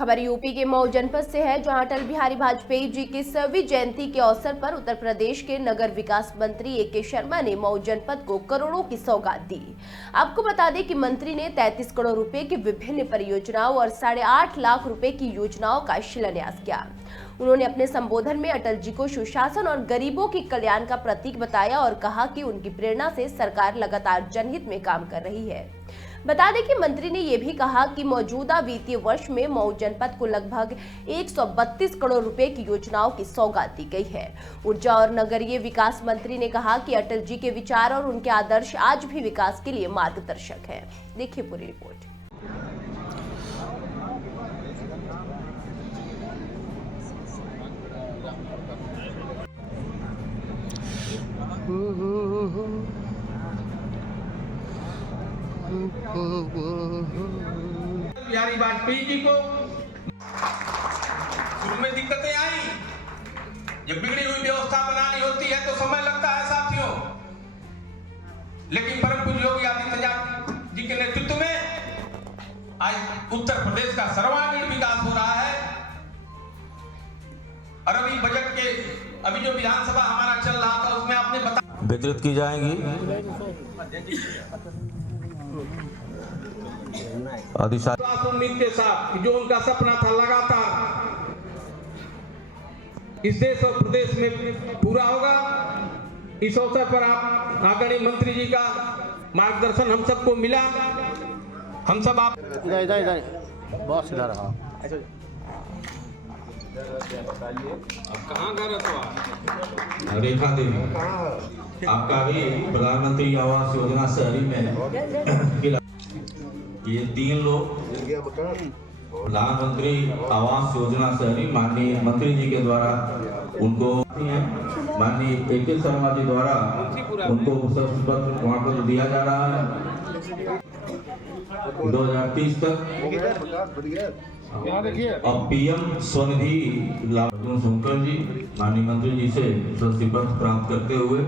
खबर यूपी के मऊ जनपद से है, जहां अटल बिहारी वाजपेयी जी की 100वीं जयंती के अवसर पर उत्तर प्रदेश के नगर विकास मंत्री ए.के. शर्मा ने मऊ जनपद को करोड़ों की सौगात दी। आपको बता दें कि मंत्री ने 33 करोड़ रुपए की विभिन्न परियोजनाओं और 8.5 लाख रुपए की योजनाओं का शिलान्यास किया। उन्होंने अपने संबोधन में अटल जी को सुशासन और गरीबों की कल्याण का प्रतीक बताया और कहा कि उनकी प्रेरणा से सरकार लगातार जनहित में काम कर रही है। बता दें कि मंत्री ने यह भी कहा कि मौजूदा वित्तीय वर्ष में मऊ जनपद को लगभग 132 करोड़ रुपए की योजनाओं की सौगात दी गई है। ऊर्जा और नगरीय विकास मंत्री ने कहा कि अटल जी के विचार और उनके आदर्श आज भी विकास के लिए मार्गदर्शक है। देखिए पूरी रिपोर्ट। बिहारी वाजपेयी जी को शुरू में दिक्कतें आई, जब बिगड़ी हुई व्यवस्था बनानी होती है तो समय लगता है साथियों, लेकिन परम पूज्य योगी आदित्यनाथ जी के नेतृत्व में आज उत्तर प्रदेश का सर्वांगीण विकास हो रहा है। और अभी बजट के अभी जो विधानसभा हमारा चल रहा था उसमें आपने बताया वितरित की जाएंगी। उम्मीद के साथ जो उनका सपना था लगातार इस देश और प्रदेश में पूरा होगा। इस अवसर पर आप आदरणीय मंत्री जी का मार्गदर्शन हम सबको मिला। हम सब आप इधर बॉस इधर रहा। कहाँ घर तो रेखा देवी, आपका भी प्रधानमंत्री आवास योजना शहरी में ये 3 लोग प्रधानमंत्री आवास योजना शहरी माननीय मंत्री जी के द्वारा उनको माननीय ए.के. शर्मा जी द्वारा उनको प्रमाण पत्र दिया जा रहा है 2030 तक। अब पीएम स्वनिधि लाभ शंकर जी माननीय मंत्री जी से प्रशस्ति पत्र प्राप्त करते हुए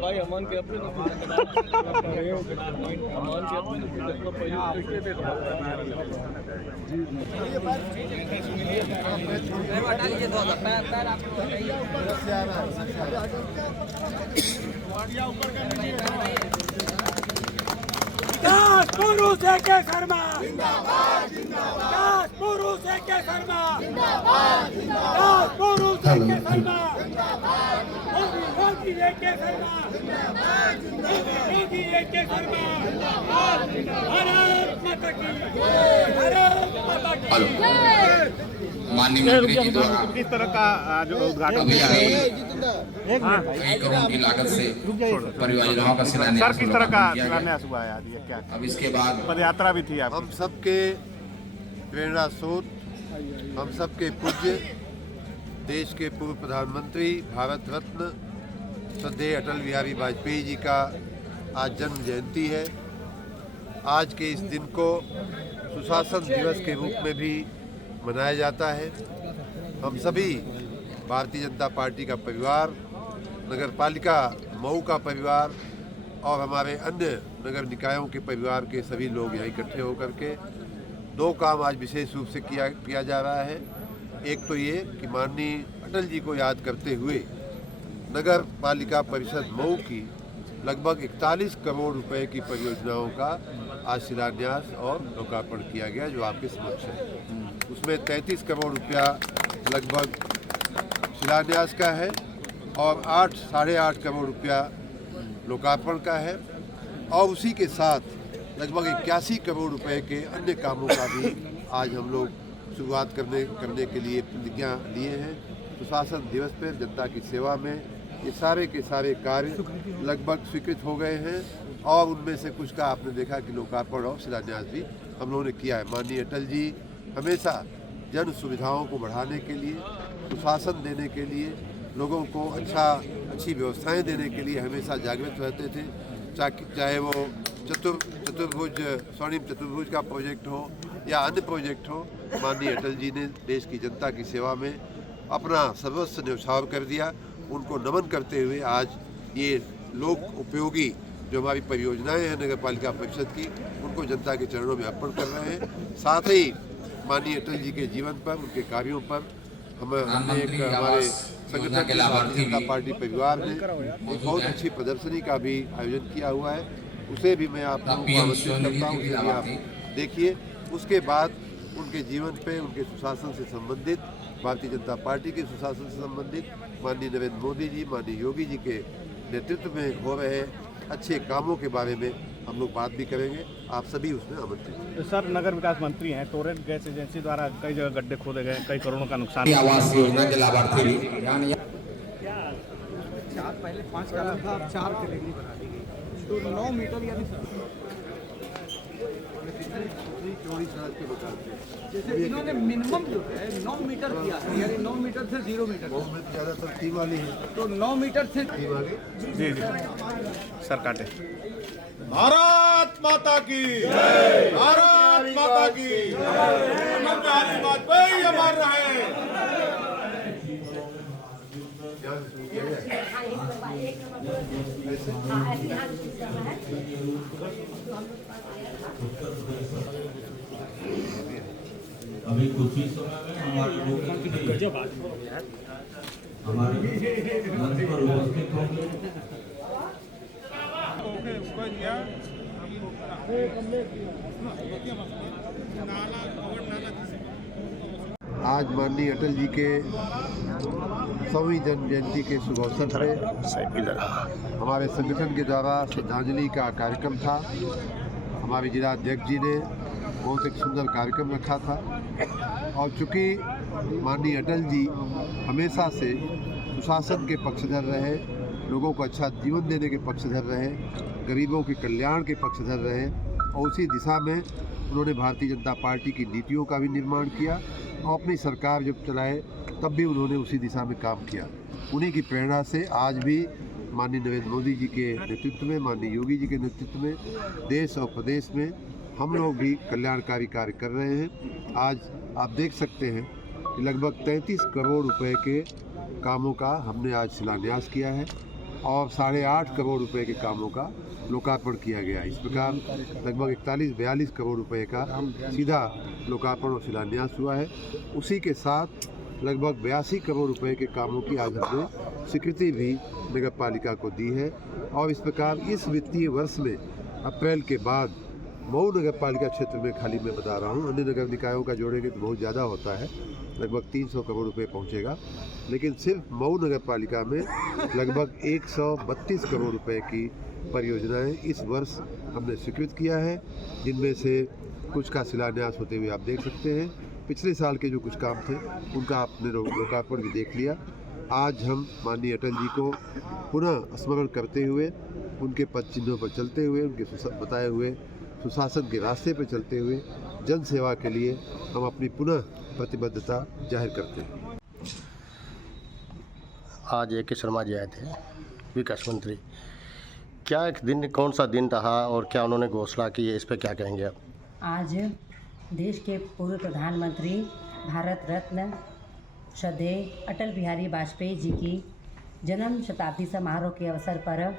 भाई अमन के अपने पुरुष ए.के. शर्मा जिंदाबाद, पुरुष ए.के. शर्मा जिंदाबाद, पुरुष ए.के. शर्मा जिंदाबाद, योगी ए.के. शर्मा जिंदाबाद, योगी ए.के. शर्मा जिंदाबाद, भारत माता की जय, भारत माता की जय। माननीय मंत्री जी द्वारा किस तरह का जो उद्घाटन अभी कई करोड़ की लागत से परियोजनाओं का शिलान्यास किस तरह का शिलान्यास हुआ है? क्या अब इसके बाद पदयात्रा भी थी। हम सबके प्रेरणा स्रोत, हम सबके पूज्य देश के पूर्व प्रधानमंत्री भारत रत्न श्रद्धेय अटल बिहारी वाजपेयी जी का आज जन्म जयंती है। आज के इस दिन को सुशासन दिवस के रूप में भी मनाया जाता है। हम सभी भारतीय जनता पार्टी का परिवार, नगर पालिका मऊ का परिवार और हमारे अन्य नगर निकायों के परिवार के सभी लोग यहाँ इकट्ठे होकर के 2 काम आज विशेष रूप से किया जा रहा है। एक तो ये कि माननीय अटल जी को याद करते हुए नगर पालिका परिषद मऊ की लगभग 41 करोड़ रुपए की परियोजनाओं का आज शिलान्यास और लोकार्पण किया गया, जो आपके समक्ष है। उसमें 33 करोड़ रुपया लगभग शिलान्यास का है और 8.5 करोड़ रुपया लोकार्पण का है, और उसी के साथ लगभग 81 करोड़ रुपए के अन्य कामों का भी आज हम लोग शुरुआत करने के लिए प्रतिज्ञा लिए हैं। सुशासन दिवस पर जनता की सेवा में ये सारे के सारे कार्य लगभग स्वीकृत हो गए हैं, और उनमें से कुछ का आपने देखा कि लोकार्पण और शिलान्यास भी हम लोगों ने किया है। माननीय अटल जी हमेशा जन सुविधाओं को बढ़ाने के लिए, सुशासन देने के लिए, लोगों को अच्छी व्यवस्थाएं देने के लिए हमेशा जागृत रहते थे। चाहे वो चतुर्भुज स्वर्णिम चतुर्भुज का प्रोजेक्ट हो या अन्य प्रोजेक्ट हो, माननीय अटल जी ने देश की जनता की सेवा में अपना सर्वस्व न्यौछावर कर दिया। उनको नमन करते हुए आज ये लोक उपयोगी जो हमारी परियोजनाएं हैं नगर पालिका परिषद की, उनको जनता के चरणों में अर्पण कर रहे हैं। साथ ही माननीय अटल जी के जीवन पर, उनके कार्यों पर हमने एक हमारे संगठन के भारतीय जनता पार्टी परिवार ने एक बहुत अच्छी प्रदर्शनी का भी आयोजन किया हुआ है। उसे भी मैं आप लोगों को आमंत्रित करता हूँ, उसे भी आप देखिए। उसके बाद उनके जीवन पे, उनके सुशासन से संबंधित, भारतीय जनता पार्टी के सुशासन से संबंधित माननीय नरेंद्र मोदी जी, माननीय योगी जी के नेतृत्व में हो रहे अच्छे कामों के बारे में हम लोग बात भी करेंगे। आप सभी उसमें आमंत्रित हैं। सर, नगर विकास मंत्री हैं, टोरेंट गैस एजेंसी द्वारा कई जगह गड्ढे खोदे गए, कई करोड़ों का नुकसान। आवास योजना के लाभार्थी भी पहले 5 का था, अब 4 कैटेगरी बना दी गई। तो 9 मीटर यानी जैसे इन्होंने मिनिमम जो है 9 मीटर किया है, यानी 9 मीटर से 0 मीटर, ज़्यादातर थीम वाली है, तो 9 मीटर से जी सर काटे। भारत माता की जय, भारत माता की जय, वाजपेयी अमर रहे। अभी कुछ ही समय में हमारे लोग हमारे मंच पर उपस्थित होंगे। आज माननीय अटल जी के 100वीं जन्म जयंती के शुभ अवसर पर हमारे संगठन के द्वारा श्रद्धांजलि का कार्यक्रम था। हमारे जिला अध्यक्ष जी ने बहुत एक सुंदर कार्यक्रम रखा था। और चूँकि माननीय अटल जी हमेशा से सुशासन के पक्षधर रहे, लोगों को अच्छा जीवन देने के पक्षधर रहे, गरीबों के कल्याण के पक्षधर रहे, और उसी दिशा में उन्होंने भारतीय जनता पार्टी की नीतियों का भी निर्माण किया और अपनी सरकार जब चलाए तब भी उन्होंने उसी दिशा में काम किया। उन्हीं की प्रेरणा से आज भी माननीय नरेंद्र मोदी जी के नेतृत्व में, माननीय योगी जी के नेतृत्व में देश और प्रदेश में हम लोग भी कल्याणकारी कार्य कर रहे हैं। आज आप देख सकते हैं कि लगभग 33 करोड़ रुपए के कामों का हमने आज शिलान्यास किया है और 8.5 करोड़ रुपए के कामों का लोकार्पण किया गया। इस प्रकार लगभग 41-42 करोड़ रुपए का सीधा लोकार्पण और शिलान्यास हुआ है। उसी के साथ लगभग 82 करोड़ रुपए के कामों की आज हमने स्वीकृति भी नगर पालिका को दी है। और इस प्रकार इस वित्तीय वर्ष में अप्रैल के बाद मऊ नगर पालिका क्षेत्र में, खाली मैं बता रहा हूँ, अन्य नगर निकायों का जोड़ेंगे तो बहुत ज़्यादा होता है, लगभग 300 करोड़ रुपए पहुँचेगा, लेकिन सिर्फ मऊ नगर पालिका में लगभग 132 करोड़ रुपए की परियोजनाएं इस वर्ष हमने स्वीकृत किया है, जिनमें से कुछ का शिलान्यास होते हुए आप देख सकते हैं। पिछले साल के जो कुछ काम थे उनका आपने लोकार्पण भी देख लिया। आज हम माननीय अटल जी को पुनः स्मरण करते हुए, उनके पद चिन्हों पर चलते हुए, उनके बताए हुए सुशासन के रास्ते पर चलते हुए जन सेवा के लिए हम अपनी पुनः प्रतिबद्धता जाहिर करते हैं। आज ए.के. शर्मा जी आए थे, विकास मंत्री। क्या एक दिन, कौन सा दिन रहा और क्या उन्होंने घोषणा की है, इस पर क्या कहेंगे आप? आज देश के पूर्व प्रधानमंत्री, भारत रत्न श्रद्धेय अटल बिहारी वाजपेयी जी की जन्म शताब्दी समारोह के अवसर पर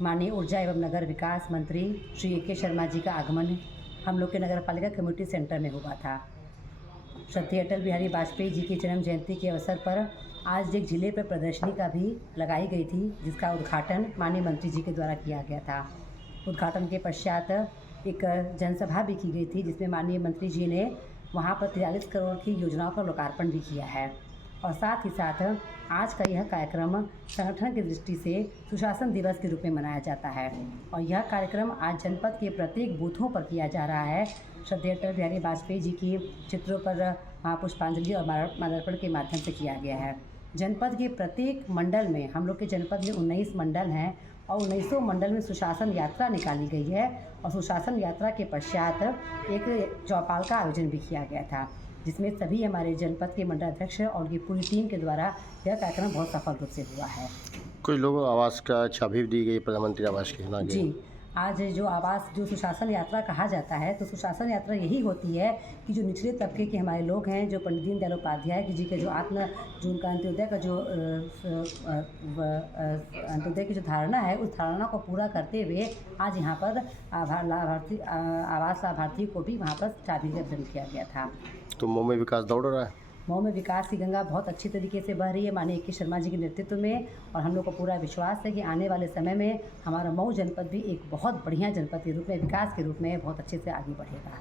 माननीय ऊर्जा एवं नगर विकास मंत्री श्री ए.के. शर्मा जी का आगमन हम लोग के नगर पालिका कम्युनिटी सेंटर में हुआ था। श्रद्धेय अटल बिहारी वाजपेयी जी की जन्म जयंती के अवसर पर आज एक जिले पर प्रदर्शनी का भी लगाई गई थी, जिसका उद्घाटन माननीय मंत्री जी के द्वारा किया गया था। उद्घाटन के पश्चात एक जनसभा भी की गई थी, जिसमें माननीय मंत्री जी ने वहां पर 43 करोड़ की योजनाओं का लोकार्पण भी किया है। और साथ ही साथ आज का यह कार्यक्रम संगठन की दृष्टि से सुशासन दिवस के रूप में मनाया जाता है और यह कार्यक्रम आज जनपद के प्रत्येक बूथों पर किया जा रहा है। श्रद्धेय अटल बिहारी वाजपेयी जी की चित्रों पर पुष्पांजलि और माल्यार्पण के माध्यम से किया गया है। जनपद के प्रत्येक मंडल में, हम लोग के जनपद में 19 मंडल हैं और 19 मंडल में सुशासन यात्रा निकाली गई है और सुशासन यात्रा के पश्चात एक चौपाल का आयोजन भी किया गया था, जिसमें सभी हमारे जनपद के मंडल अध्यक्ष और उनकी पूरी टीम के द्वारा यह कार्यक्रम बहुत सफल रूप से हुआ है। कुछ लोगों आवास का छवि दी गई, प्रधानमंत्री आवास की ना जी, आज जो आवास जो सुशासन यात्रा कहा जाता है, तो सुशासन यात्रा यही होती है कि जो निचले तबके के हमारे लोग हैं, जो पंडित दीनदयाल उपाध्याय जी के जो उनका अंत्योदय का जो अंत्योदय की जो धारणा है, उस धारणा को पूरा करते हुए आज यहाँ पर आवास लाभार्थी को भी वहाँ पर चाबी का वितरण किया गया था। तो मऊ में विकास दौड़ रहा है। मऊ में विकास की गंगा बहुत अच्छी तरीके से बह रही है माननीय ए.के. शर्मा जी के नेतृत्व में, और हम लोग को पूरा विश्वास है कि आने वाले समय में हमारा मऊ जनपद भी एक बहुत बढ़िया जनपद के रूप में, विकास के रूप में बहुत अच्छे से आगे बढ़ेगा।